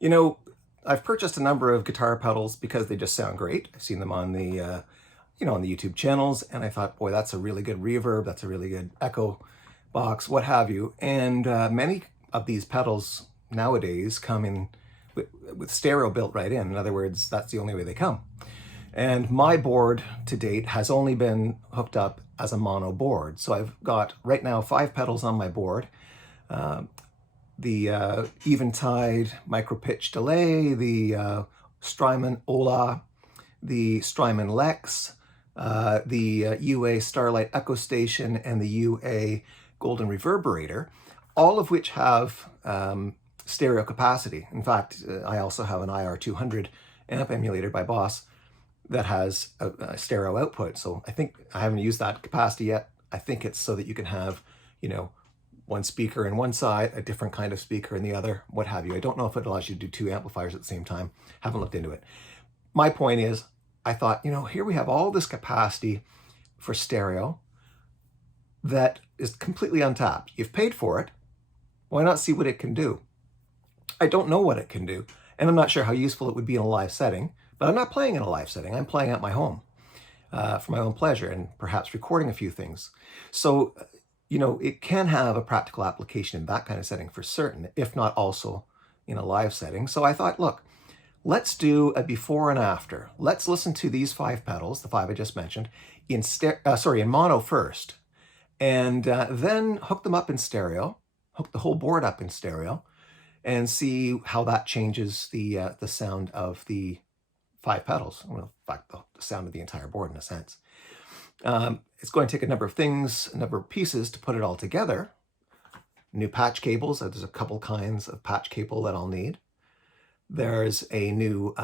You know, I've purchased a number of guitar pedals because they just sound great. I've seen them on the, on the YouTube channels, and I thought, boy, that's a really good reverb, that's a really good echo box, what have you. And many of these pedals nowadays come in with stereo built right in. In other words, that's the only way they come. And my board to date has only been hooked up as a mono board. So I've got right now 5 pedals on my board. The Eventide Micropitch Delay, the Strymon Ola, the Strymon Lex, the UA Starlight Echostation, and the UA Golden Reverberator, all of which have stereo capacity. In fact, I also have an IR200 amp emulator by Boss that has a stereo output. So I think I haven't used that capacity yet. I think it's so that you can have, one speaker in one side, a different kind of speaker in the other, what have you. I don't know if it allows you to do 2 amplifiers at the same time. Haven't looked into it. My point is, I thought, here we have all this capacity for stereo that is completely untapped. You've paid for it. Why not see what it can do? I don't know what it can do, and I'm not sure how useful it would be in a live setting, but I'm not playing in a live setting. I'm playing at my home for my own pleasure and perhaps recording a few things. So, it can have a practical application in that kind of setting for certain, if not also in a live setting. So I thought, look, let's do a before and after. Let's listen to these 5 pedals, the 5 I just mentioned, in mono first, and then hook them up in stereo, hook the whole board up in stereo, and see how that changes the sound of the 5 pedals. Well, in fact, the sound of the entire board in a sense. It's going to take a number of things, a number of pieces to put it all together. New patch cables. There's a couple kinds of patch cable that I'll need. There's a new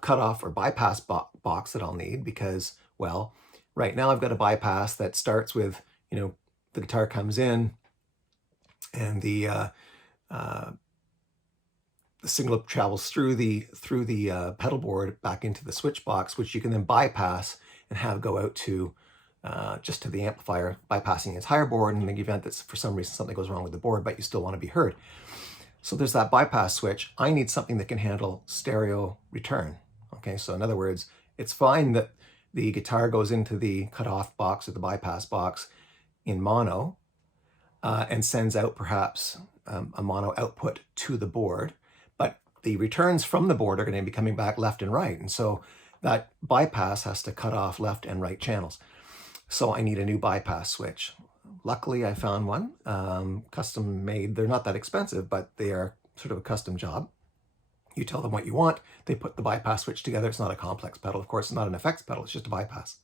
cutoff or bypass box that I'll need because, well, right now I've got a bypass that starts with, the guitar comes in and the signal travels through the pedal board back into the switch box, which you can then bypass and have go out to just to the amplifier, bypassing the entire board in the event that for some reason something goes wrong with the board, but you still want to be heard. So there's that bypass switch. I need something that can handle stereo return. Okay, so in other words, it's fine that the guitar goes into the cutoff box or the bypass box in mono and sends out perhaps a mono output to the board, but the returns from the board are going to be coming back left and right. And so that bypass has to cut off left and right channels. So I need a new bypass switch. Luckily, I found one, custom made. They're not that expensive, but they are sort of a custom job. You tell them what you want, they put the bypass switch together. It's not a complex pedal. Of course, it's not an effects pedal, it's just a bypass.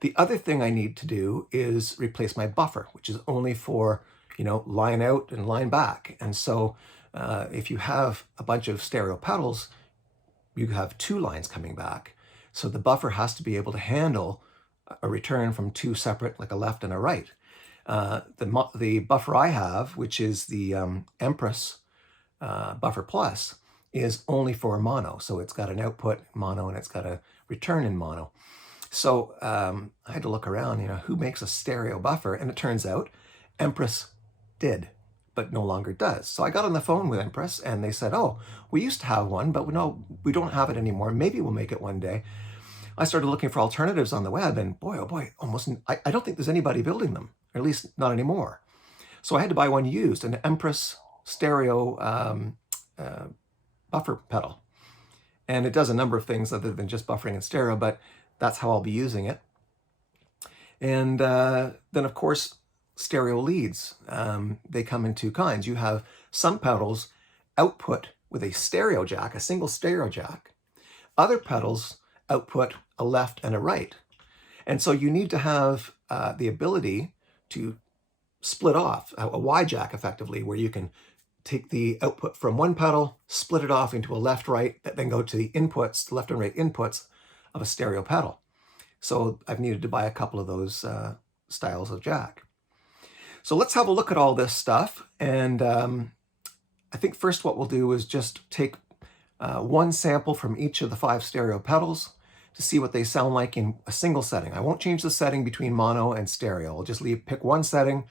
The other thing I need to do is replace my buffer, which is only for, line out and line back. And so if you have a bunch of stereo pedals, you have 2 lines coming back. So the buffer has to be able to handle a return from 2 separate, like a left and a right. The buffer I have, which is the Empress Buffer Plus, is only for mono. So it's got an output mono and it's got a return in mono. So I had to look around, who makes a stereo buffer? And it turns out Empress did, but no longer does. So I got on the phone with Empress and they said, oh, we used to have one, but no, we don't have it anymore. Maybe we'll make it one day. I started looking for alternatives on the web and boy, oh boy, I don't think there's anybody building them, or at least not anymore. So I had to buy one used, an Empress Stereo Buffer pedal. And it does a number of things other than just buffering and stereo, but that's how I'll be using it. And then of course, stereo leads. They come in 2 kinds. You have some pedals output with a stereo jack, a single stereo jack. Other pedals output a left and a right. And so you need to have the ability to split off a Y jack effectively, where you can take the output from one pedal, split it off into a left-right, that then go to the inputs, the left and right inputs of a stereo pedal. So I've needed to buy a couple of those styles of jack. So let's have a look at all this stuff. And I think first what we'll do is just take one sample from each of the 5 stereo pedals to see what they sound like in a single setting. I won't change the setting between mono and stereo. I'll just pick one setting.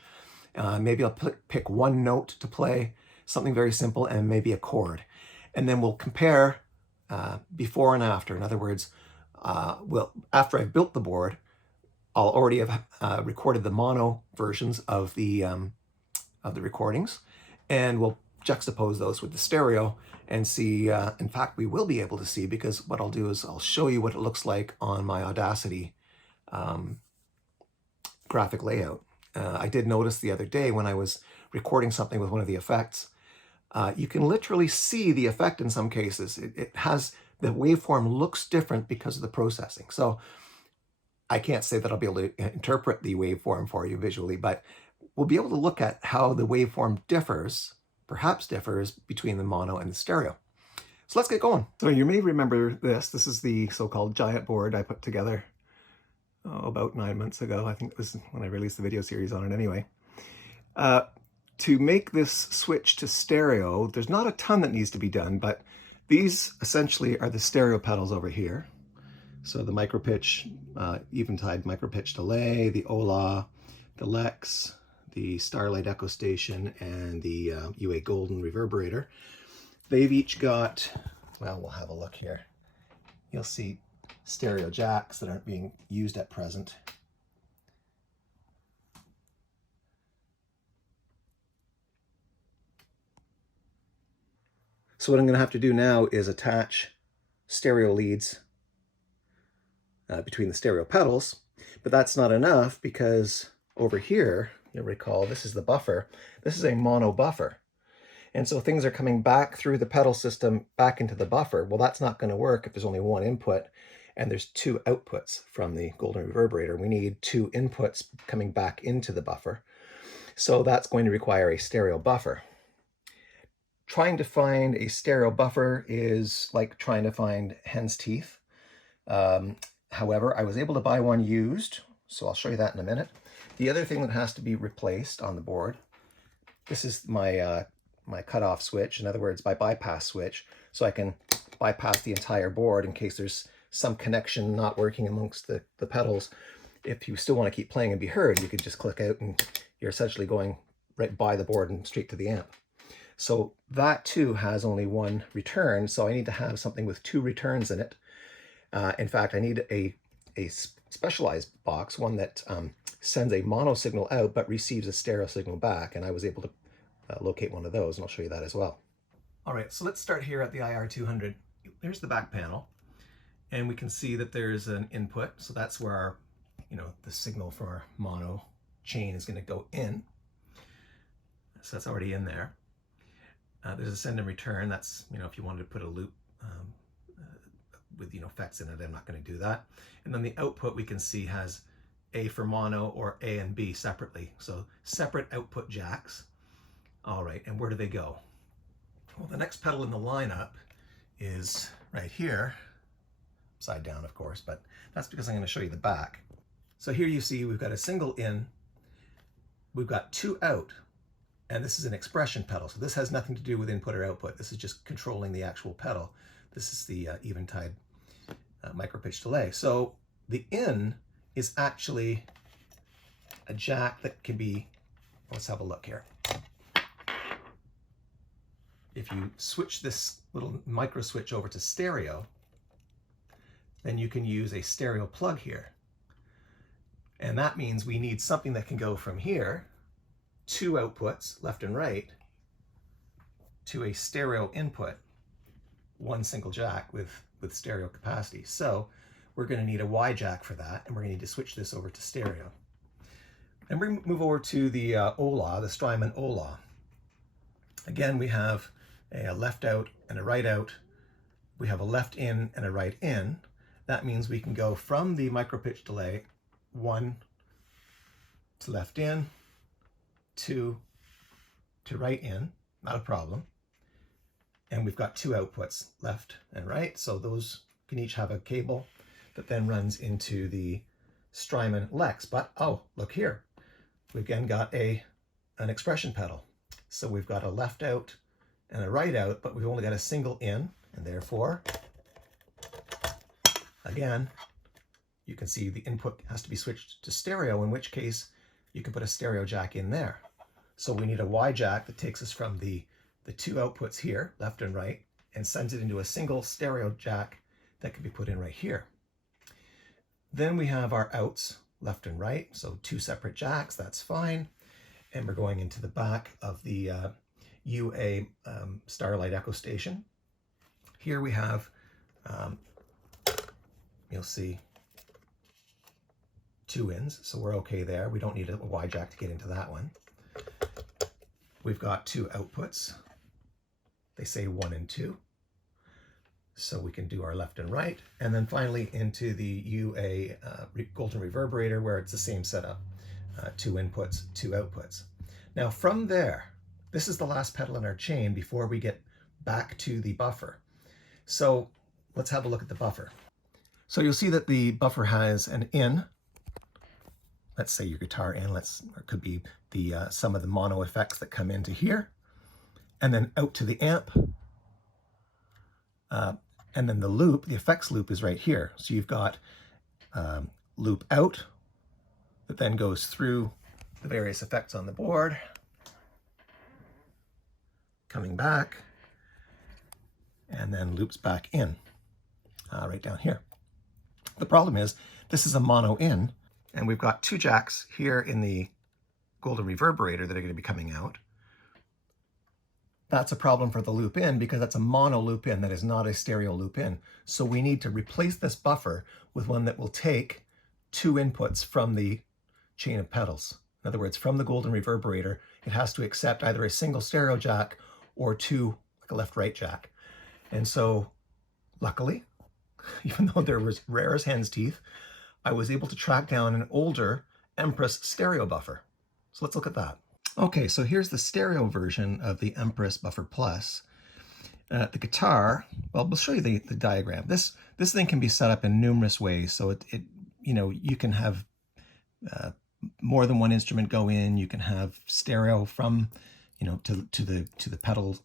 Maybe I'll pick one note to play. something very simple and maybe a chord. And then we'll compare before and after. In other words, after I've built the board, I'll already have recorded the mono versions of the recordings, and we'll juxtapose those with the stereo and see, in fact, we will be able to see, because what I'll do is I'll show you what it looks like on my Audacity graphic layout. I did notice the other day when I was recording something with one of the effects, you can literally see the effect in some cases. It has, the waveform looks different because of the processing. So I can't say that I'll be able to interpret the waveform for you visually, but we'll be able to look at how the waveform perhaps differs between the mono and the stereo. So let's get going. So you may remember this. This is the so-called giant board I put together about 9 months ago. I think it was when I released the video series on it anyway. To make this switch to stereo, there's not a ton that needs to be done, but these essentially are the stereo pedals over here. So the Micropitch, Eventide Micropitch Delay, the Ola, the Lex, the Starlight Echostation, and the UA Golden Reverberator. They've each got, well, we'll have a look here. You'll see stereo jacks that aren't being used at present. So what I'm going to have to do now is attach stereo leads between the stereo pedals, but that's not enough, because over here, you'll recall, this is the buffer. This is a mono buffer. And so things are coming back through the pedal system back into the buffer. Well, that's not going to work if there's only one input and there's two outputs from the Golden Reverberator. We need two inputs coming back into the buffer. So that's going to require a stereo buffer. Trying to find a stereo buffer is like trying to find hen's teeth. However, I was able to buy one used, so I'll show you that in a minute. The other thing that has to be replaced on the board, this is my my cutoff switch, in other words, my bypass switch, so I can bypass the entire board in case there's some connection not working amongst the pedals. If you still want to keep playing and be heard, you could just click out and you're essentially going right by the board and straight to the amp. So that too has only one return, so I need to have something with two returns in it. In fact, I need a specialized box, one that sends a mono signal out but receives a stereo signal back, and I was able to locate one of those, and I'll show you that as well. All right, so let's start here at the IR200. Here's the back panel, and we can see that there's an input, so that's where our, the signal from our mono chain is going to go in. So that's already in there. There's a send and return. That's, if you wanted to put a loop with effects in it, I'm not going to do that. And then the output we can see has A for mono or A and B separately. So separate output jacks. All right, and where do they go? Well, the next pedal in the lineup is right here, upside down of course, but that's because I'm going to show you the back. So here you see we've got a single in, we've got two out, and this is an expression pedal. So this has nothing to do with input or output. This is just controlling the actual pedal. This is the Eventide Micropitch Delay. So the in is actually a jack that can be, let's have a look here. If you switch this little micro switch over to stereo, then you can use a stereo plug here. And that means we need something that can go from here, two outputs, left and right, to a stereo input, one single jack with stereo capacity. So we're going to need a Y jack for that, and we're going to need to switch this over to stereo. And we move over to the Ola, the Strymon Ola. Again, we have a left out and a right out. We have a left in and a right in. That means we can go from the micropitch delay, 1 to left in, 2 to right in, not a problem. And we've got two outputs, left and right, so those can each have a cable that then runs into the Strymon Lex. But oh, look here, we've again got an expression pedal. So we've got a left out and a right out, but we've only got a single in, and therefore, again, you can see the input has to be switched to stereo, in which case you can put a stereo jack in there. So we need a Y jack that takes us from the the two outputs here, left and right, and sends it into a single stereo jack that can be put in right here. Then we have our outs, left and right, so two separate jacks, that's fine. And we're going into the back of the UA Starlight Echostation. Here we have, you'll see, two ins, so we're okay there. We don't need a Y jack to get into that one. We've got two outputs. They say 1 and 2. So we can do our left and right. And then finally into the UA Golden Reverberator, where it's the same setup. Two inputs, two outputs. Now from there, this is the last pedal in our chain before we get back to the buffer. So let's have a look at the buffer. So you'll see that the buffer has an in. Let's say your guitar in, or it could be the some of the mono effects that come into here, and then out to the amp, and then the loop, the effects loop is right here. So you've got loop out that then goes through the various effects on the board, coming back, and then loops back in, right down here. The problem is this is a mono in, and we've got two jacks here in the Golden Reverberator that are going to be coming out. That's a problem for the loop in because that's a mono loop in that is not a stereo loop in. So we need to replace this buffer with one that will take two inputs from the chain of pedals. In other words, from the Golden Reverberator, it has to accept either a single stereo jack or two, like a left-right jack. And so, luckily, even though there was rare as hen's teeth, I was able to track down an older Empress Stereo Buffer. So let's look at that. Okay, so here's the stereo version of the Empress Buffer Plus. The guitar, well, we'll show you the diagram. This thing can be set up in numerous ways. So it you know, you can have more than one instrument go in. You can have stereo from, you know, to the pedal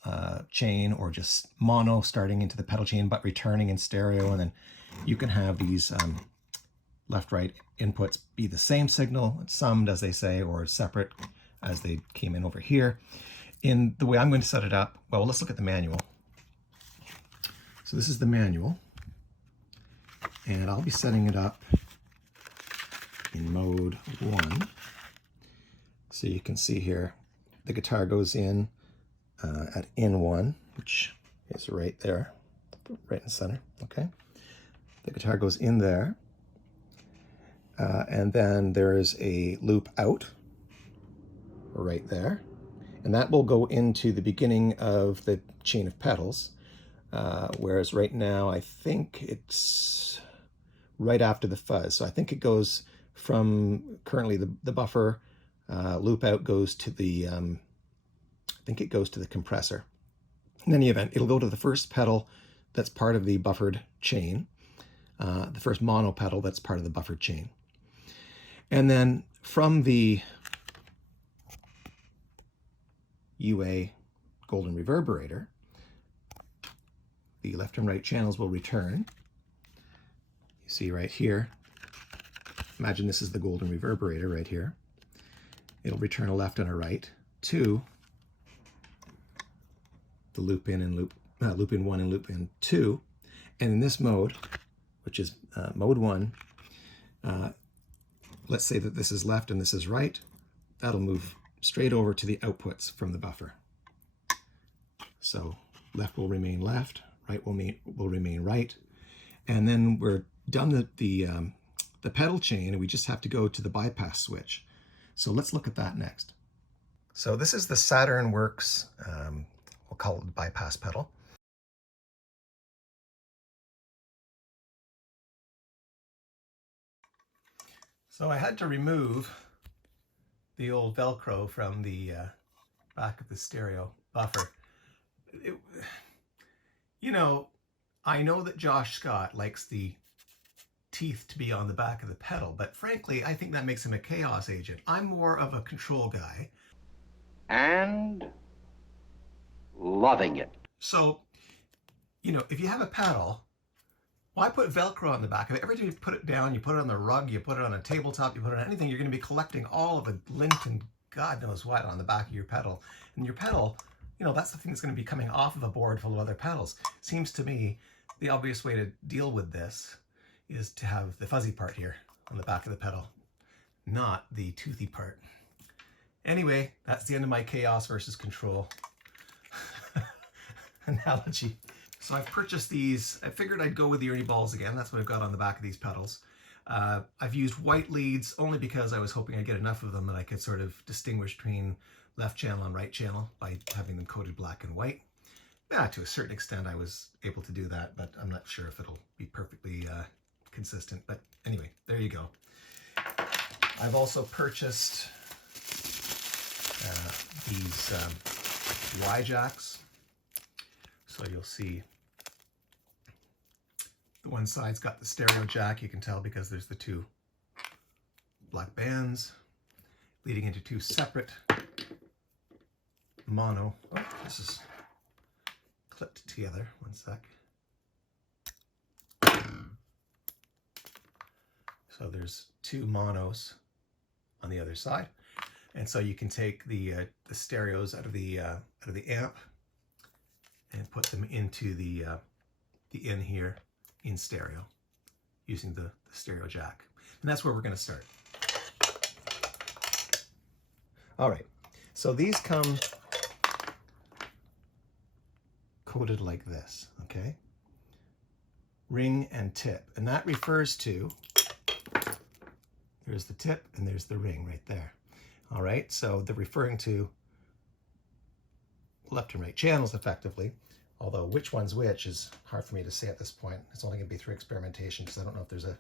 chain, or just mono starting into the pedal chain but returning in stereo, and then you can have these left-right inputs be the same signal, summed as they say, or separate as they came in over here. In the way I'm going to set it up, well, let's look at the manual. So this is the manual, and I'll be setting it up in mode 1. So you can see here, the guitar goes in at in 1, which is right there, right in the center, okay? The guitar goes in there, and then there is a loop out right there, and that will go into the beginning of the chain of pedals, whereas right now I think it's right after the fuzz. So I think it goes from currently the buffer, loop out goes to the, I think it goes to the compressor. In any event, it'll go to the first pedal that's part of the buffered chain, the first mono pedal that's part of the buffered chain. And then from the UA Golden Reverberator, the left and right channels will return. You see right here, imagine this is the Golden Reverberator right here. It'll return a left and a right to the loop in and loop in 1 and loop in 2. And in this mode, which is mode 1, let's say that this is left and this is right, that'll move straight over to the outputs from the buffer. So left will remain left, right will remain right, and then we're done the pedal chain, and we just have to go to the bypass switch. So let's look at that next. So this is the Saturnworks, we'll call it the bypass pedal. So I had to remove the old Velcro from the back of the stereo buffer. You know, I know that Josh Scott likes the teeth to be on the back of the pedal, but frankly, I think that makes him a chaos agent. I'm more of a control guy. And loving it. So, you know, if you have a pedal, why put Velcro on the back of it? Every time you put it down, you put it on the rug, you put it on a tabletop, you put it on anything, you're going to be collecting all of the lint and God knows what on the back of your pedal. And your pedal you know, that's the thing that's going to be coming off of a board full of other pedals. Seems to me the obvious way to deal with this is to have the fuzzy part here on the back of the pedal, not the toothy part. Anyway, that's the end of my chaos versus control analogy. So I've purchased these. I figured I'd go with the Ernie balls again. That's what I've got on the back of these pedals. I've used white leads only because I was hoping I'd get enough of them that I could sort of distinguish between left channel and right channel by having them coated black and white. Yeah, to a certain extent I was able to do that, but I'm not sure if it'll be perfectly consistent. But anyway, there you go. I've also purchased these Y jacks. So you'll see the one side's got the stereo jack. You can tell because there's the two black bands leading into two separate mono. Oh, this is clipped together. One sec. So there's two monos on the other side, and so you can take the stereos out of the amp and put them into the in here in stereo using the stereo jack, and that's where we're going to start. All right, so these come coated like this, okay? Ring and tip, and that refers to, there's the tip and there's the ring right there. All right, so they're referring to left and right channels effectively, although which one's which is hard for me to say at this point. It's only going to be through experimentation because I don't know if there's a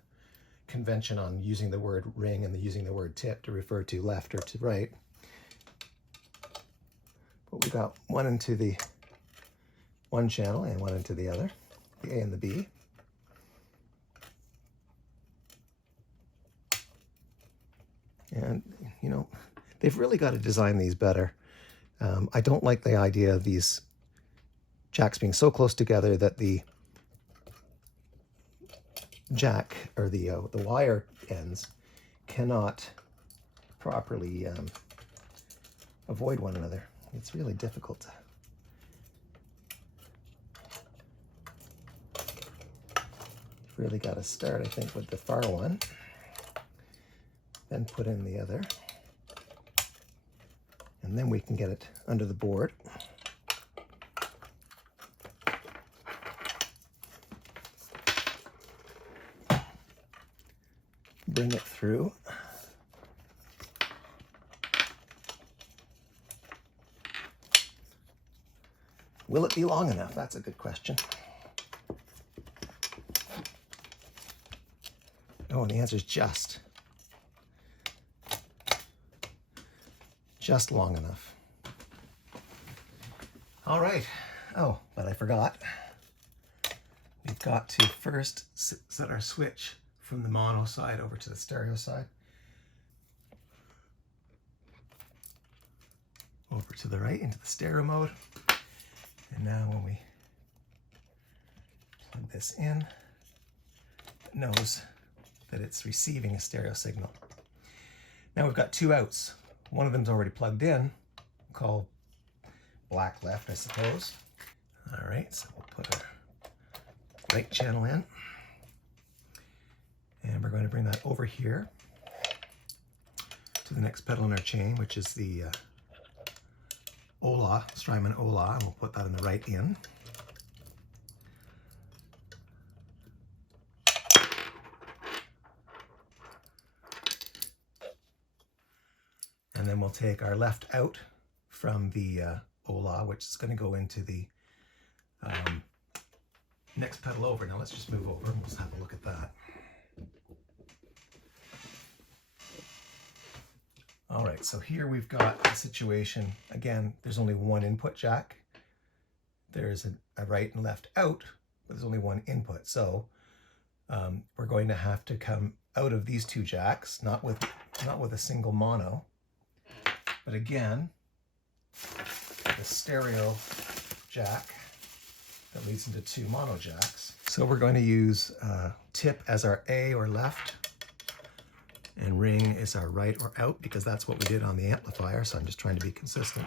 convention on using the word ring and using the word tip to refer to left or to right. But we got one into the one channel and one into the other, the A and the B. And, you know, they've really got to design these better. I don't like the idea of these jacks being so close together that the jack or the wire ends cannot properly avoid one another. It's really difficult. Really got to start, I think, with the far one, then put in the other, and then we can get it under the board. Bring it through. Will it be long enough? That's a good question. Oh, and the answer is just long enough. All right. Oh, but I forgot. We've got to first set our switch from the mono side over to the stereo side. Over to the right into the stereo mode. And now when we plug this in, it knows that it's receiving a stereo signal. Now we've got two outs. One of them's already plugged in, called black left, I suppose. All right, so we'll put our right channel in. And we're going to bring that over here to the next pedal in our chain, which is the Ola, Strymon Ola, and we'll put that in the right in. And then we'll take our left out from the Ola, which is going to go into the next pedal over. Now let's just move over and we'll have a look at that. All right, so here we've got a situation. Again, there's only one input jack. There's a right and left out, but there's only one input. So we're going to have to come out of these two jacks, not with a single mono, but again, the stereo jack that leads into two mono jacks. So we're going to use tip as our A or left, and ring is our right or out, because that's what we did on the amplifier, so I'm just trying to be consistent.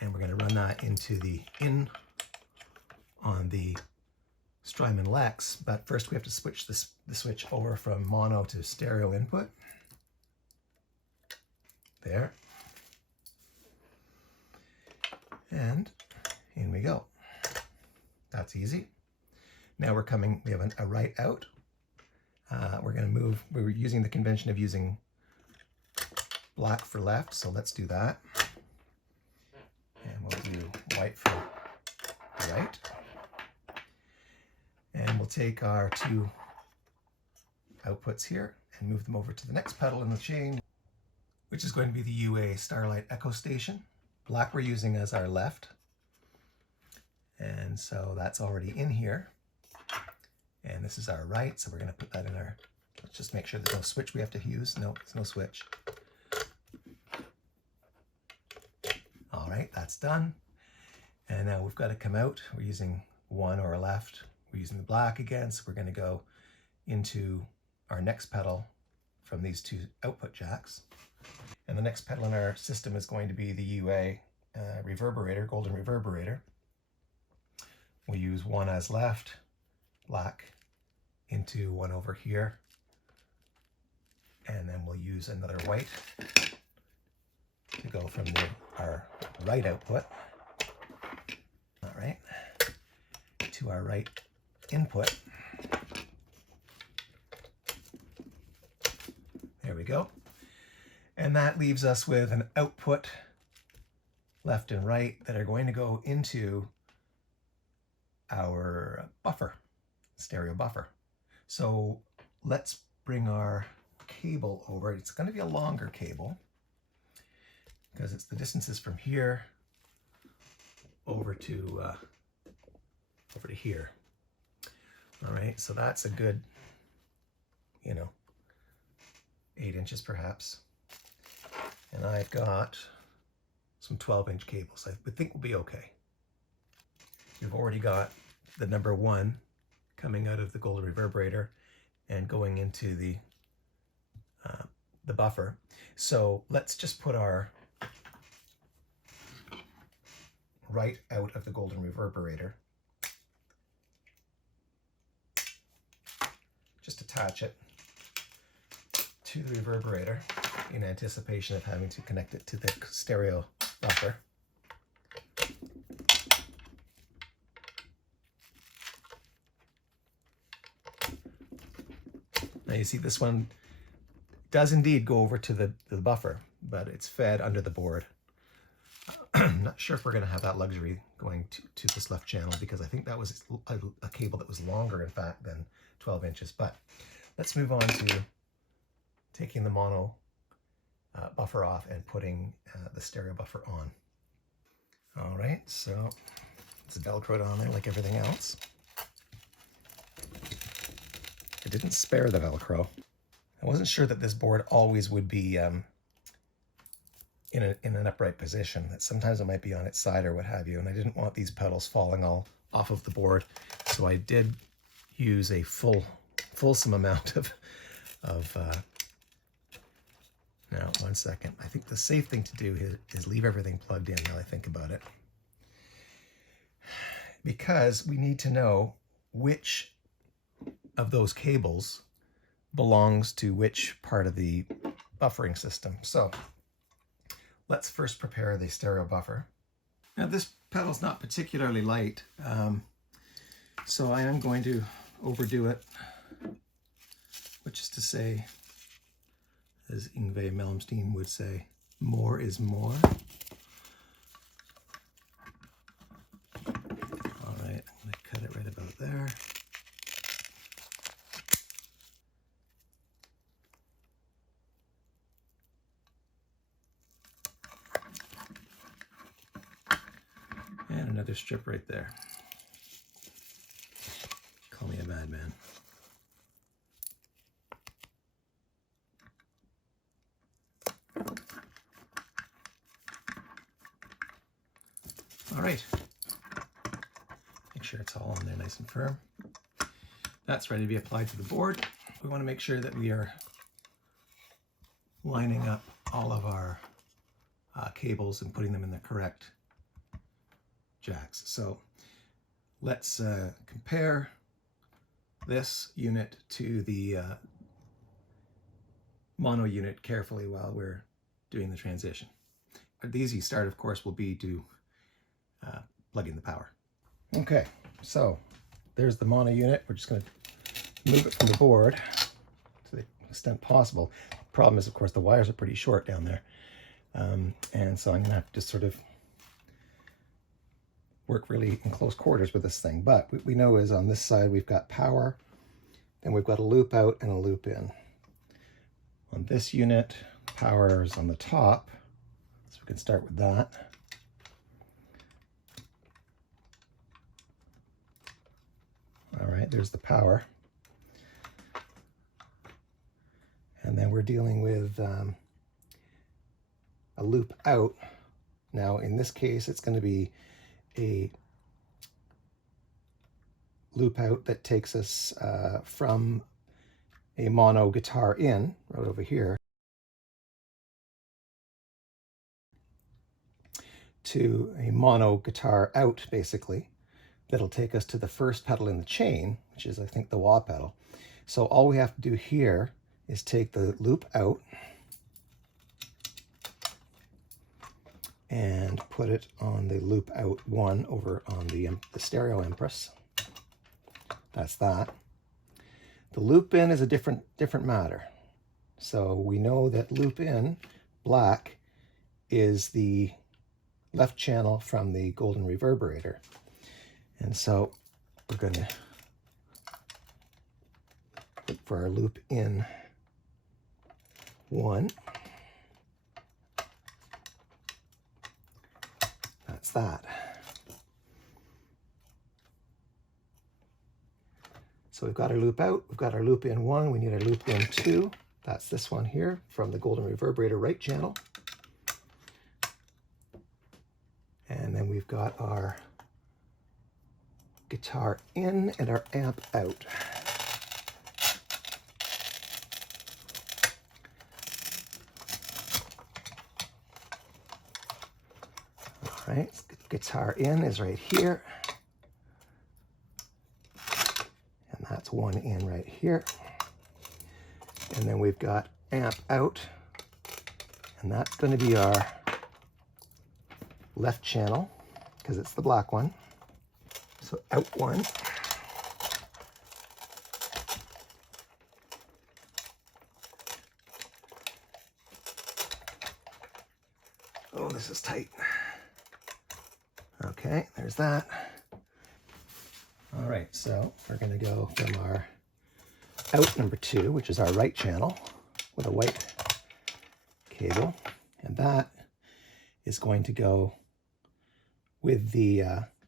And we're going to run that into the in on the Strymon Lex, but first we have to switch the switch over from mono to stereo input. There. And in we go. That's easy. Now we have a right out. We're going to move, we're using the convention of using black for left, so let's do that. And we'll do white for right. And we'll take our two outputs here and move them over to the next pedal in the chain, which is going to be the UA Starlight Echostation. Black we're using as our left. And so that's already in here. And this is our right, so we're going to put that in our, let's just make sure there's no switch we have to use. No, there's no switch. All right, that's done. And now we've got to come out. We're using one or a left. We're using the black again, so we're going to go into our next pedal from these two output jacks. And the next pedal in our system is going to be the UA Reverberator, Golden Reverberator. We'll use one as left, black, into one over here, and then we'll use another white to go from our right output, all right, to our right input. There we go. And that leaves us with an output left and right that are going to go into our buffer, stereo buffer. So let's bring our cable over. It's going to be a longer cable because it's the distances from here over to here. All right, so that's a good, 8 inches perhaps. And I've got some 12-inch cables. I would think we'll be okay. You've already got the number 1 coming out of the Golden Reverberator and going into the buffer. So let's just put our right out of the Golden Reverberator. Just attach it to the reverberator in anticipation of having to connect it to the stereo buffer. Now you see this one does indeed go over to the buffer, but it's fed under the board. I'm not sure if we're going to have that luxury going to this left channel, because I think that was a cable that was longer, in fact, than 12 inches. But let's move on to taking the mono buffer off and putting the stereo buffer on. All right, so it's Velcroed on there like everything else. I didn't spare the Velcro. I wasn't sure that this board always would be in an upright position, that sometimes it might be on its side or what have you, and I didn't want these pedals falling all off of the board, so I did use a fulsome amount of now, 1 second. I think the safe thing to do is leave everything plugged in now I think about it, because we need to know which of those cables belongs to which part of the buffering system. So let's first prepare the stereo buffer. Now this pedal's not particularly light, so I am going to overdo it, which is to say, as Yngwie Malmsteen would say, more is more. All right, I'm going to cut it right about there. And another strip right there. Call me a madman. All right, make sure it's all on there nice and firm. That's ready to be applied to the board. We want to make sure that we are lining up all of our cables and putting them in the correct jacks. So let's compare this unit to the mono unit carefully while we're doing the transition. The easy start, of course, will be to plug in the power. Okay, so there's the mono unit. We're just going to move it from the board to the extent possible. The problem is, of course, the wires are pretty short down there. And so I'm going to have to just sort of work really in close quarters with this thing. But what we know is on this side we've got power, then we've got a loop out and a loop in. On this unit, power is on the top, so we can start with that. All right, there's the power. And then we're dealing with a loop out. Now, in this case, it's going to be a loop out that takes us from a mono guitar in, right over here, to a mono guitar out, basically. That'll take us to the first pedal in the chain, which is, I think, the wah pedal. So all we have to do here is take the loop out and put it on the loop out 1 over on the stereo Empress. That's that. The loop in is a different matter. So we know that loop in, black, is the left channel from the Golden Reverberator. And so we're going to look for our loop in 1. That's that. So we've got our loop out, we've got our loop in 1, we need our loop in 2. That's this one here from the Golden Reverberator right channel. And then we've got our guitar in and our amp out. All right, guitar in is right here. And that's 1 in right here. And then we've got amp out, and that's going to be our left channel because it's the black one. So out 1. Oh, this is tight. Okay, there's that. All right, so we're going to go from our out number 2, which is our right channel, with a white cable, and that is going to go with the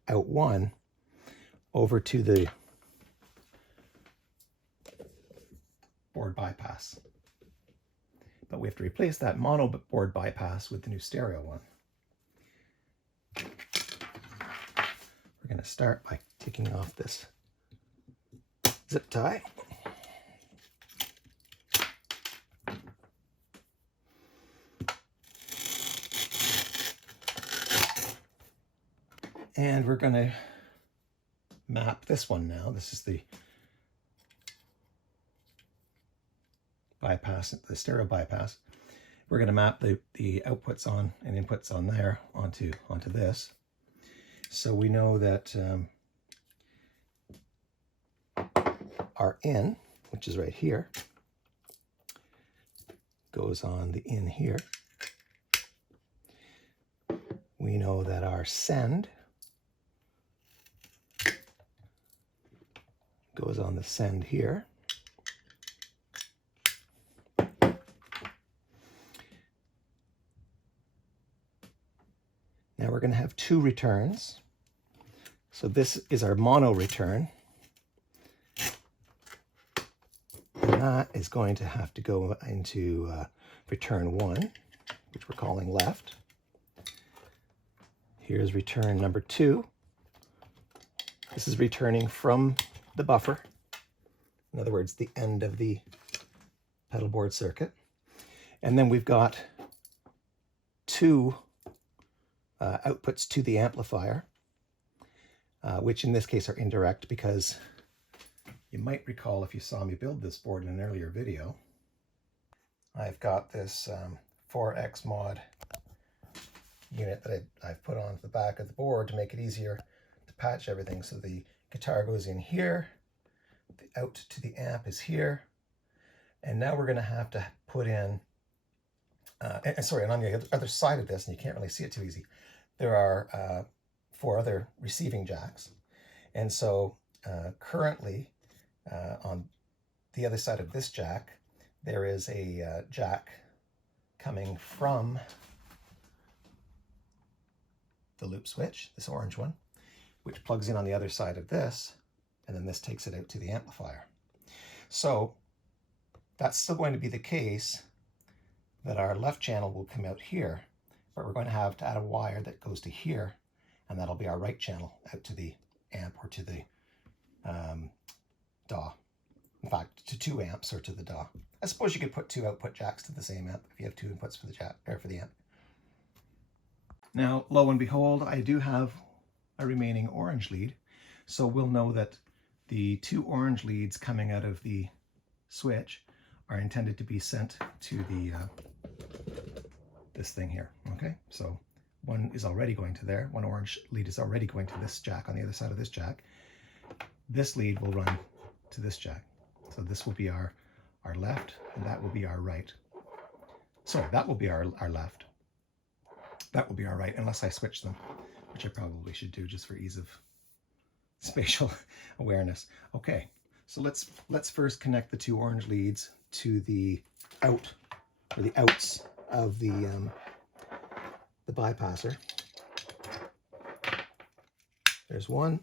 out 1 over to the board bypass. But we have to replace that mono board bypass with the new stereo one. We're going to start by taking off this zip tie. And we're going to map this one now. This is the bypass, the stereo bypass. We're going to map the outputs on and inputs on there onto this. So we know that our in, which is right here, goes on the in here. We know that our send goes on the send here. Now we're going to have 2 returns. So this is our mono return. And that is going to have to go into return 1, which we're calling left. Here's return number 2. This is returning from the buffer. In other words, the end of the pedal board circuit. And then we've got 2 outputs to the amplifier. which in this case are indirect because you might recall if you saw me build this board in an earlier video, I've got this 4X mod unit that I've put onto the back of the board to make it easier to patch everything. So the guitar goes in here, the out to the amp is here, and now we're going to have to put in, and on the other side of this, and you can't really see it too easy, there are 4 other receiving jacks. And so currently on the other side of this jack, there is a jack coming from the loop switch, this orange one, which plugs in on the other side of this, and then this takes it out to the amplifier. So that's still going to be the case that our left channel will come out here, but we're going to have to add a wire that goes to here, and that'll be our right channel out to the amp or to the DAW. In fact, to 2 amps or to the DAW. I suppose you could put 2 output jacks to the same amp if you have 2 inputs for the jack or for the amp. Now, lo and behold, I do have a remaining orange lead, so we'll know that the 2 orange leads coming out of the switch are intended to be sent to the this thing here. Okay, so one is already going to there. One orange lead is already going to this jack on the other side of this jack. This lead will run to this jack. So this will be our left, and that will be our right. Sorry, that will be our left. That will be our right, unless I switch them, which I probably should do just for ease of spatial awareness. Okay, so let's first connect the 2 orange leads to the out, or the outs of the bypasser. There's one.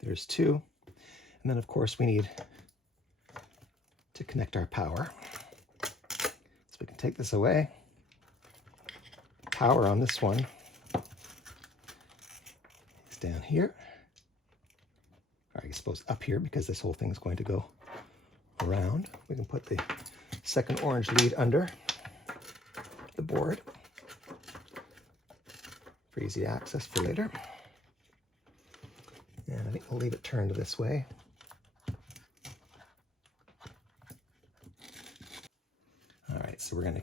There's 2. And then of course we need to connect our power. So we can take this away. Power on this one is down here. Or I suppose up here, because this whole thing is going to go around. We can put the second orange lead under the board for easy access for later. And I think we'll leave it turned this way. All right, so we're going to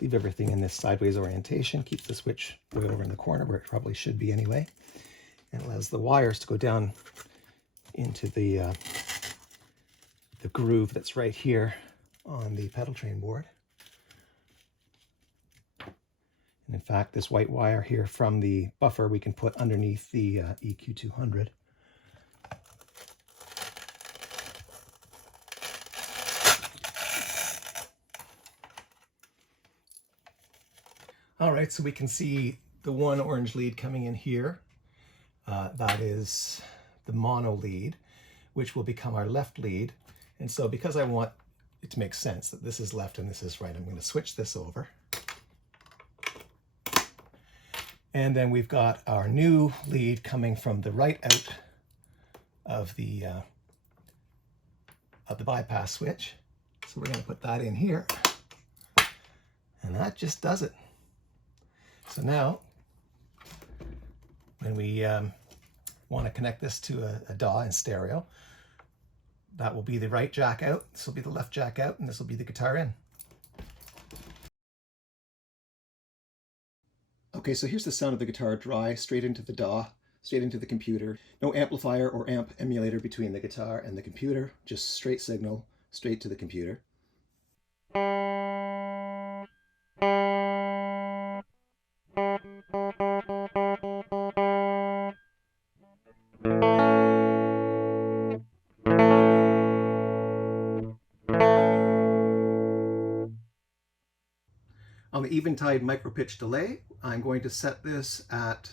leave everything in this sideways orientation, keep the switch way over in the corner where it probably should be anyway, and allows the wires to go down into the groove that's right here on the pedal train board. And in fact, this white wire here from the buffer we can put underneath the EQ200. All right, so we can see the one orange lead coming in here. That is the mono lead, which will become our left lead. And so because I want it to make sense that this is left and this is right, I'm going to switch this over. And then we've got our new lead coming from the right out of the bypass switch. So we're going to put that in here. And that just does it. So now, when we want to connect this to a DAW in stereo, that will be the right jack out, this will be the left jack out, and this will be the guitar in. Okay, so here's the sound of the guitar dry, straight into the DAW, straight into the computer. No amplifier or amp emulator between the guitar and the computer, just straight signal, straight to the computer. On the Eventide Micropitch Delay, I'm going to set this at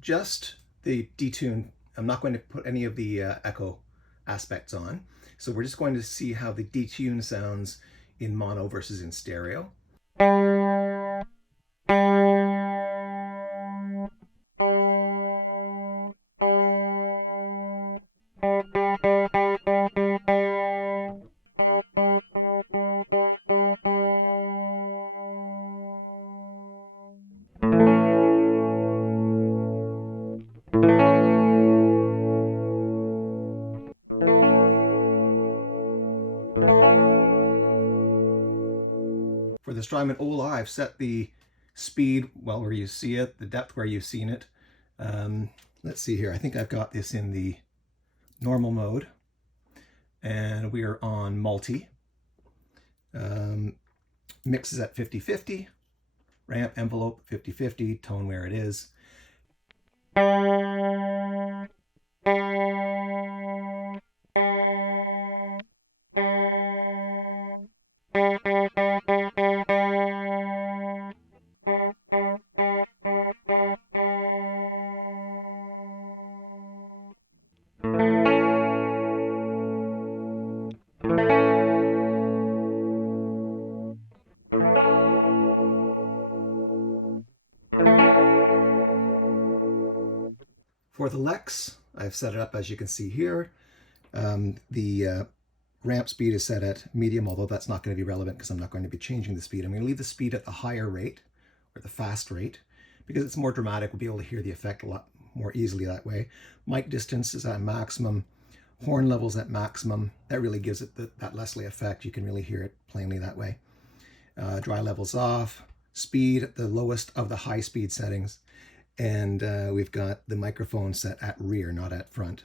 just the detune. I'm not going to put any of the echo aspects on. So we're just going to see how the detune sounds in mono versus in stereo. Strymon Ola. I've set the speed well where you see it, the depth where you've seen it. Let's see here. I think I've got this in the normal mode, and we are on multi. Mix is at 50-50. Ramp envelope 50-50. Tone where it is. For the Lex, I've set it up as you can see here. The ramp speed is set at medium, although that's not going to be relevant because I'm not going to be changing the speed. I'm going to leave the speed at the higher rate, or the fast rate, because it's more dramatic. We'll be able to hear the effect a lot more easily that way. Mic distance is at maximum. Horn levels at maximum. That really gives it that Leslie effect. You can really hear it plainly that way. Dry levels off. Speed at the lowest of the high speed settings. And we've got the microphone set at rear, not at front.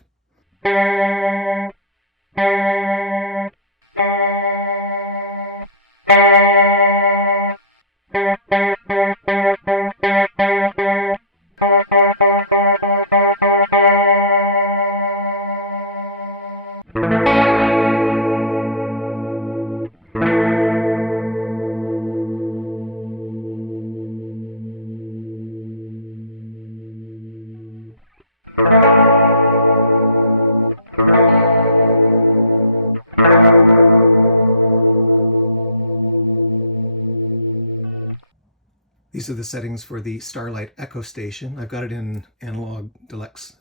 These are the settings for the Starlight Echostation. I've got it in analog deluxe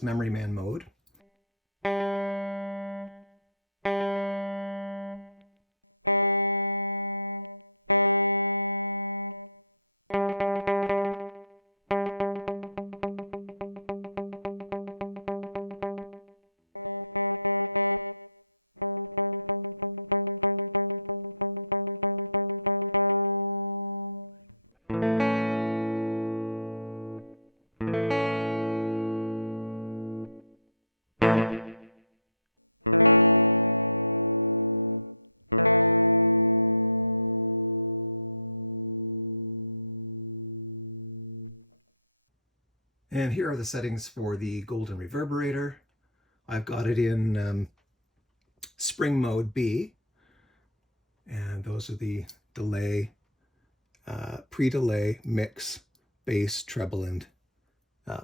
memory man mode. And here are the settings for the Golden Reverberator. I've got it in spring mode B. And those are the delay, pre-delay, mix, bass, treble, and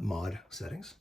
mod settings.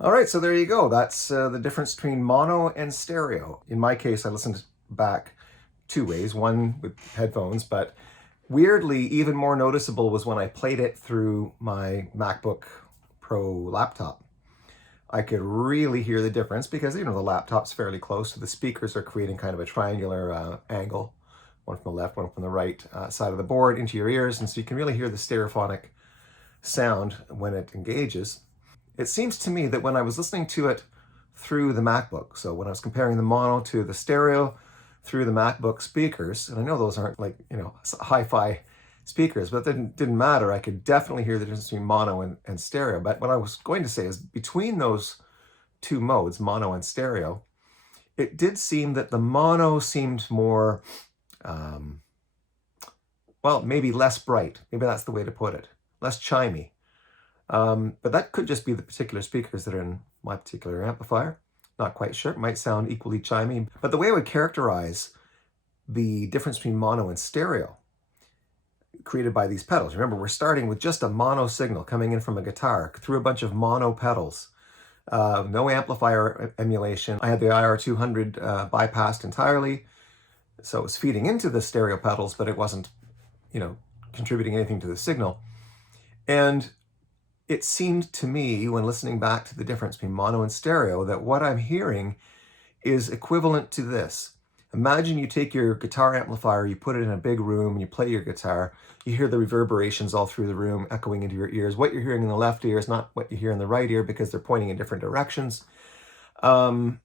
All right, so there you go. That's the difference between mono and stereo. In my case, I listened back two ways, one with headphones, but weirdly, even more noticeable was when I played it through my MacBook Pro laptop. I could really hear the difference because, you know, the laptop's fairly close, so the speakers are creating kind of a triangular angle, one from the left, one from the right side of the board into your ears, and so you can really hear the stereophonic sound when it engages. It seems to me that when I was listening to it through the MacBook, so when I was comparing the mono to the stereo through the MacBook speakers, and I know those aren't like, you know, hi-fi speakers, but it didn't matter. I could definitely hear the difference between mono and stereo. But what I was going to say is between those two modes, mono and stereo, it did seem that the mono seemed more, well, maybe less bright. Maybe that's the way to put it. Less chimey. But that could just be the particular speakers that are in my particular amplifier. Not quite sure. It might sound equally chimey. But the way I would characterize the difference between mono and stereo created by these pedals. Remember, we're starting with just a mono signal coming in from a guitar through a bunch of mono pedals. No amplifier emulation. I had the IR200 bypassed entirely, so it was feeding into the stereo pedals, but it wasn't, contributing anything to the signal. And it seemed to me, when listening back to the difference between mono and stereo, that what I'm hearing is equivalent to this. Imagine you take your guitar amplifier, you put it in a big room, and you play your guitar. You hear the reverberations all through the room echoing into your ears. What you're hearing in the left ear is not what you hear in the right ear because they're pointing in different directions. But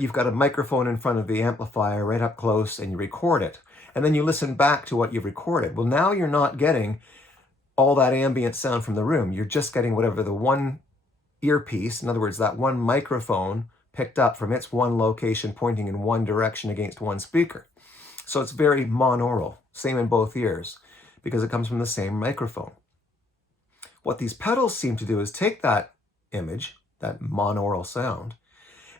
you've got a microphone in front of the amplifier right up close, and you record it. And then you listen back to what you've recorded. Well, now you're not getting all that ambient sound from the room. You're just getting whatever the one earpiece, in other words, that one microphone picked up from its one location pointing in one direction against one speaker. So it's very monaural, same in both ears, because it comes from the same microphone. What these pedals seem to do is take that image, that monaural sound,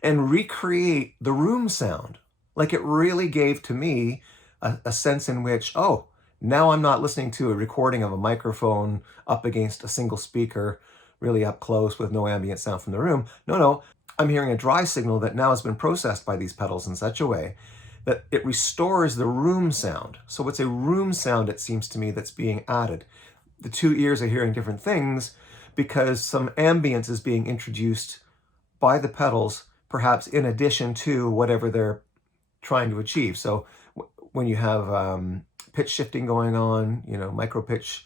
and recreate the room sound. Like it really gave to me a sense in which, oh, now I'm not listening to a recording of a microphone up against a single speaker, really up close with no ambient sound from the room. No, I'm hearing a dry signal that now has been processed by these pedals in such a way that it restores the room sound. So it's a room sound, it seems to me, that's being added. The two ears are hearing different things because some ambience is being introduced by the pedals, perhaps in addition to whatever they're trying to achieve. So when you have pitch shifting going on, micro pitch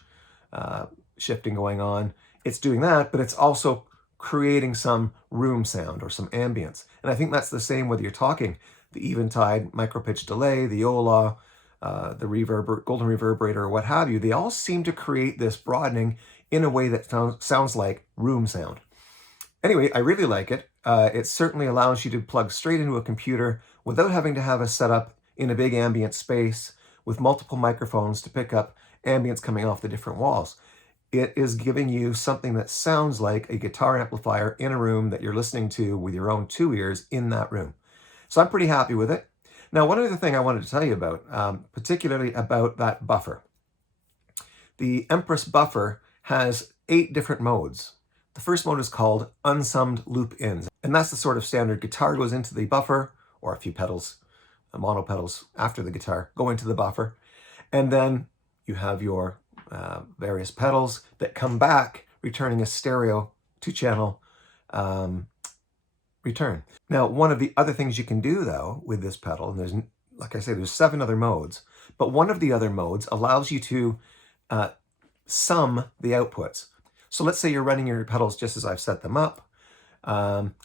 shifting going on, it's doing that, but it's also creating some room sound or some ambience. And I think that's the same whether you're talking the Eventide Micropitch Delay, the Ola, the Golden Reverberator, or what have you. They all seem to create this broadening in a way that sounds like room sound. Anyway, I really like it. It certainly allows you to plug straight into a computer without having to have a setup in a big ambient space with multiple microphones to pick up ambience coming off the different walls. It is giving you something that sounds like a guitar amplifier in a room that you're listening to with your own two ears in that room. So I'm pretty happy with it. Now, one other thing I wanted to tell you about, particularly about that buffer. The Empress Buffer has 8 different modes. The first mode is called unsummed loop ins, and that's the sort of standard guitar goes into the buffer, or a few pedals, mono pedals after the guitar go into the buffer, and then you have your various pedals that come back, returning a stereo 2-channel return. Now, one of the other things you can do, though, with this pedal, and there's, like I say, there's 7 other modes, but one of the other modes allows you to sum the outputs. So let's say you're running your pedals just as I've set them up.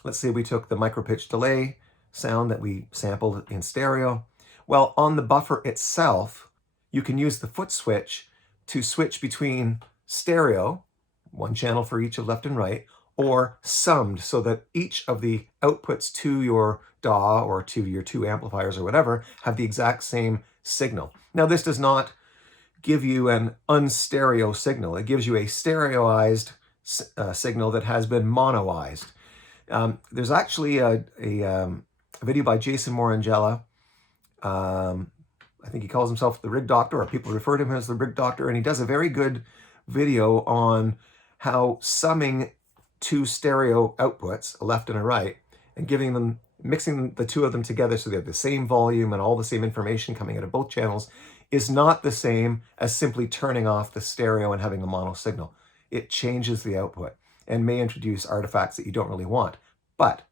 Let's say we took the micropitch delay sound that we sampled in stereo. Well, on the buffer itself, you can use the foot switch to switch between stereo, 1 channel for each of left and right, or summed, so that each of the outputs to your DAW or to your 2 amplifiers or whatever have the exact same signal. Now, this does not give you an unstereo signal. It gives you a stereoized signal that has been monoized. There's actually a video by Jason Morangella. I think he calls himself the Rig Doctor, or people refer to him as the Rig Doctor, and he does a very good video on how summing 2 stereo outputs, a left and a right, and mixing the 2 of them together so they have the same volume and all the same information coming out of both channels is not the same as simply turning off the stereo and having a mono signal. It changes the output and may introduce artifacts that you don't really want. But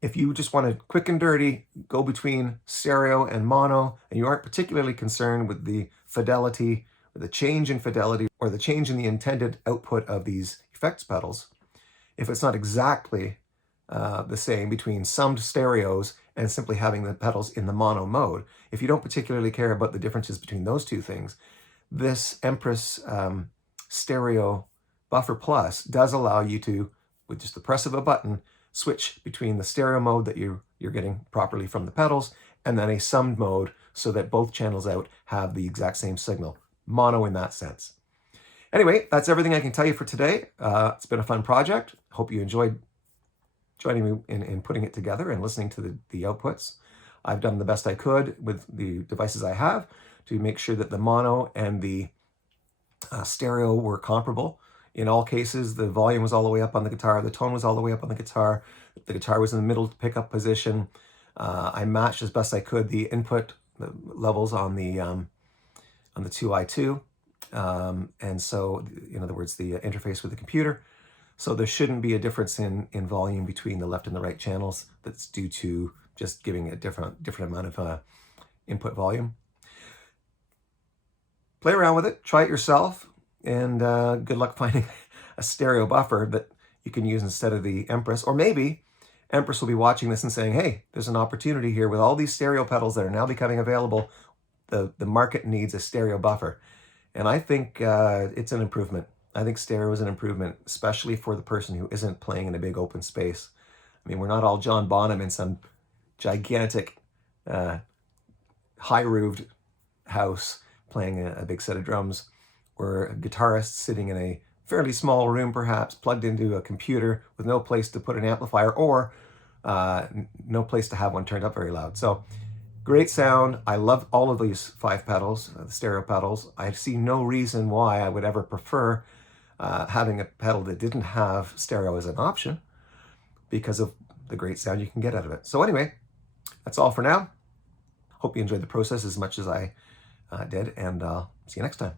if you just want to quick and dirty go between stereo and mono, and you aren't particularly concerned with the fidelity, or the change in fidelity, or the change in the intended output of these effects pedals, if it's not exactly the same between summed stereos and simply having the pedals in the mono mode, if you don't particularly care about the differences between those 2 things, this Empress Stereo Buffer Plus does allow you to, with just the press of a button, switch between the stereo mode that you're getting properly from the pedals and then a summed mode so that both channels out have the exact same signal. Mono in that sense. Anyway, that's everything I can tell you for today. It's been a fun project. Hope you enjoyed joining me in putting it together and listening to the outputs. I've done the best I could with the devices I have to make sure that the mono and the stereo were comparable. In all cases, the volume was all the way up on the guitar, the tone was all the way up on the guitar was in the middle pickup position. I matched as best I could the input levels on the 2i2, and so, in other words, the interface with the computer. So there shouldn't be a difference in volume between the left and the right channels that's due to just giving a different amount of input volume. Play around with it, try it yourself, and good luck finding a stereo buffer that you can use instead of the Empress. Or maybe Empress will be watching this and saying, hey, there's an opportunity here with all these stereo pedals that are now becoming available. The market needs a stereo buffer. And I think it's an improvement. I think stereo is an improvement, especially for the person who isn't playing in a big open space. I mean, we're not all John Bonham in some gigantic, high-roofed house playing a big set of drums. We're a guitarist sitting in a fairly small room, perhaps, plugged into a computer with no place to put an amplifier or no place to have one turned up very loud. So great sound. I love all of these 5 pedals, the stereo pedals. I see no reason why I would ever prefer having a pedal that didn't have stereo as an option because of the great sound you can get out of it. So anyway, that's all for now. Hope you enjoyed the process as much as I did, and see you next time.